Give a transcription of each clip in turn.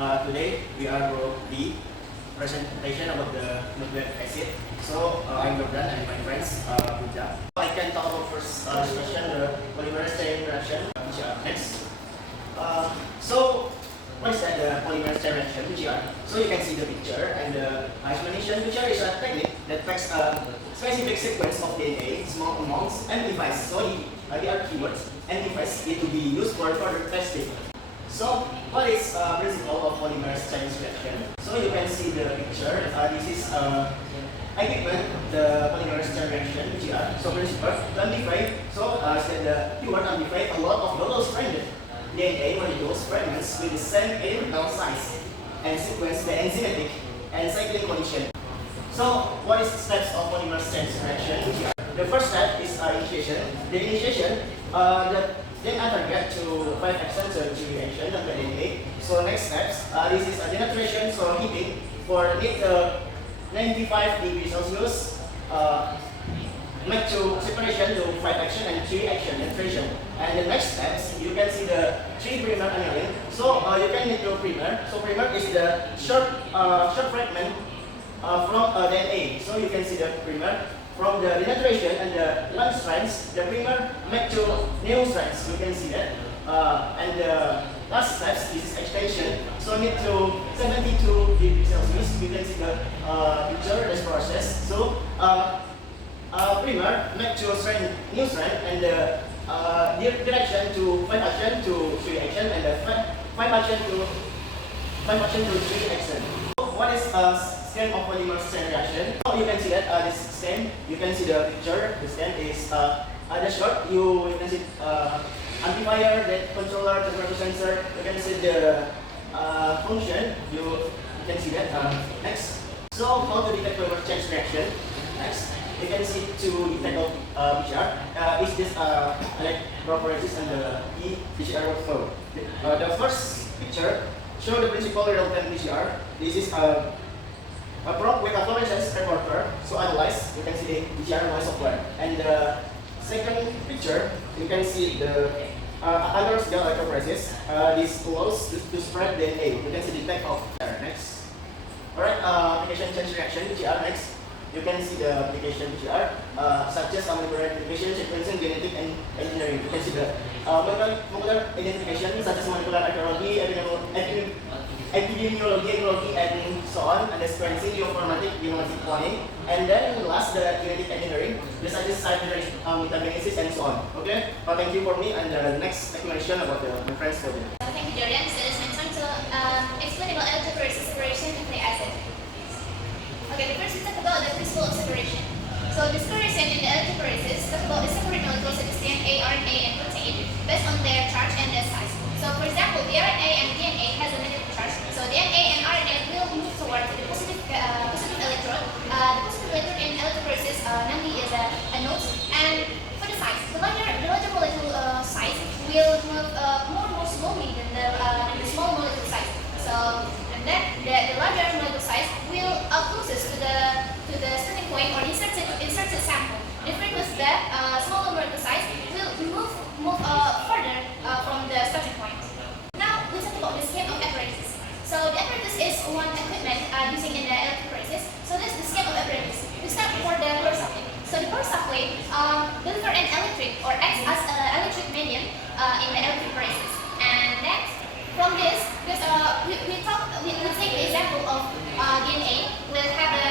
Today we are going to be presentation about the nucleic acid. So I'm Gordon and my friends Puja. I can talk about first discussion the polymerase chain reaction. Next. So what is that the polymerase chain reaction? So you can see the picture and the explanation. Picture is a technique that takes a specific sequence of DNA, small amounts, and device. So they are keywords and device it to be used for further testing. So what is principle of polymerase chain reaction? So you can see the picture. This is equipment the polymerase chain reaction (PCR). So principle to amplify. So said the keyword amplify a lot of double-stranded DNA molecules fragments with the same original size and sequence the enzymatic and cycling condition. So what is the steps of polymerase chain reaction (PCR)? The first step is initiation. The initiation then target to 5% to reaction of the DNA. So next steps, this is denaturation, so heating for 95 degrees Celsius. Make to separation to 5 action and 3 action denaturation. And the next steps, you can see the 3 primer annealing. So you can need to primer. So primer is the short fragment from DNA. So you can see the primer. From the denaturation and the long strands, the primer make to new strands. You can see that. And the last steps is extension. So need to 72 degrees Celsius. You can see the picture, this process. So primer make to new strand and the direction to 5 action to 3 action and the 5 action to 3 action. So what is scheme of polymerase chain reaction? So you can see that this scheme. You can see the picture. The scheme is the short. You can see amplifier, that controller, temperature sensor. You can see the function. You can see that. Next. So how to detect polymerase chain reaction? Next. You can see to detect PCR. Is this electrophoresis and the PCR workflow? The first picture show the principal real-time PCR. This is a prompt with a fluorescence reporter. So analyze, you can see the PCR noise software. And the second picture, you can see the agarose gel electrophoresis. This allows to spread DNA. You can see the type of PCR. Next. Alright, application chain reaction PCR. Next. You can see the application PCR, such as molecular identification, sequencing, genetic, and engineering. You can see the molecular identification, such as molecular archaeology, epidemiology, ecology, and so on, and the sequencing, geomatic cloning, and then last, the genetic engineering, such as mutagenesis, and so on. Okay? Thank you for me, and the next explanation about my friend's project. Thank you, Jordan. So it's my turn to explain about electrophoresis separation of nucleic acid. Okay, the first we talk about the principle of separation. So the separation in the electrophoresis talk about the separate molecules such as DNA, RNA, and protein based on their charge and their size. So for example, the RNA and DNA has a negative charge. So DNA and RNA will move towards the positive electron. The positive electron in electrophoresis namely is a node. And for the size, the larger molecule size will move more slowly than the small molecule size. So and then the larger molecule size will closest to the starting point or inserted sample. Different with that, smaller molecule size will move further from the starting point. Now let's talk about the scheme of apparatus. So the apparatus is one equipment using in the electrophoresis. So this is the scheme of apparatus. We start for the power supply. So the power supply deliver an electric or acts as an electric medium in the electrophoresis. And then from this, because we take the example of DNA will have a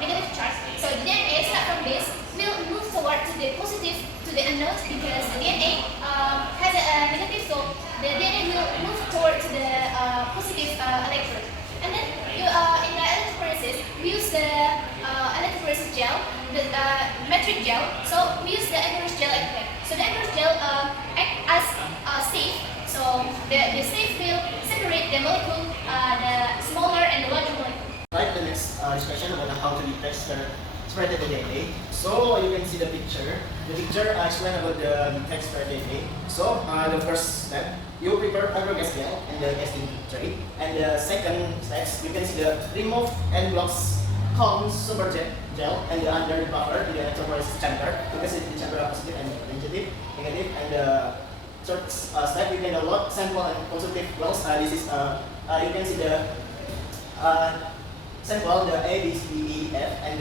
negative charge. So the DNA start from this will move toward to the positive to the anode because the DNA has a negative, so the DNA will move toward to the positive electrode. And then in the electrophoresis, we use the electrophoresis gel, the metric gel. So we use the agarose gel equipment. So the agarose gel act as safe. So the safe will separate the molecule, the smaller and the larger molecule. Right, the next discussion about how to detect spread the DNA. So you can see the picture. The picture explains about the detect spread DNA. So the first step, you prepare agarose gel and the casting tray. And the second steps, you can see the remove and blocks calm super gel and under the buffer in the electrophoresis chamber. You can see the chamber of positive and negative, and third step, we can download sample and consultative wells. This is you can see the sample, the A, B, C, D, E, F, and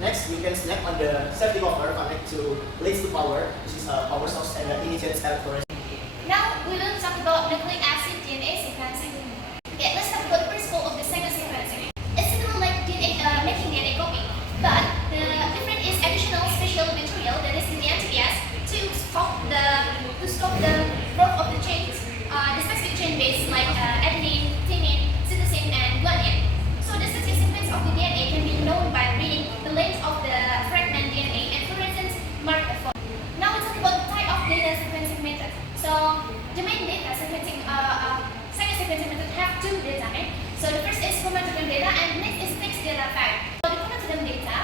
next we can snap on the safety cover connect to leads to power. This is power source and initiates electrolysis. Now we will talk about nucleic acid DNA sequencing. Okay, let's talk about the principle of the second sequencing. It's similar like DNA, making DNA copy, but the difference is additional special material that is in the NTPS to stop the growth of the chains, the specific chain base like adenine, thymine, cytosine, and guanine. So the specific sequence of the DNA can be known by reading the length of the fragment DNA and fluorescence mark the form. Now we talk about the type of data sequencing method. So the main data sequencing, second sequencing method have two data. Okay? So the first is chromatogram data and next is text data file. So the chromatogram data,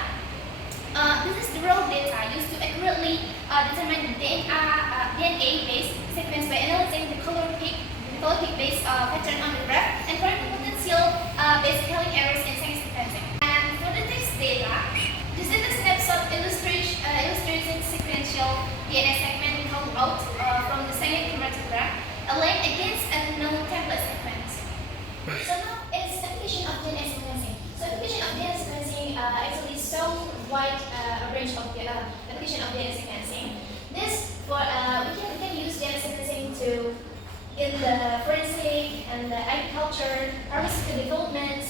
this is the raw data used to accurately determine the DNA-based sequence by analyzing the color peak based pattern on the graph and correcting potential base calling errors in second sequencing. And for the text data, this is a snapshot illustrating sequential DNA segment called out from the second chromatogram, aligned against a known template sequence. So now it's the application of DNA sequencing. So application of DNA sequencing actually so wide range of the application of DNA sequencing. This for we can use DNA sequencing to in the forensic and the agriculture, pharmaceutical development,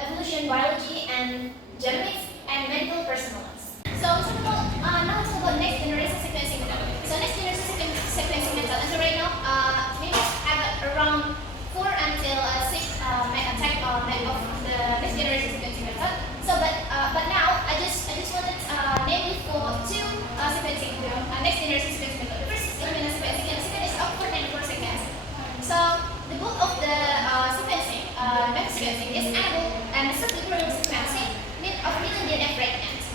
evolution biology, and genomics and medical personals. So now talk about next generation sequencing method. So next generation sequencing method until right now, we have around 4 until 6 type of the next generation sequencing method. So but now I just wanted name it for two sequencing next generation sequencing method. The first is elimination sequencing, and the second is Oxford and Ford sequence. So the book of the sequencing, method sequencing is analog and subtutorial sequencing of million DNA fragments.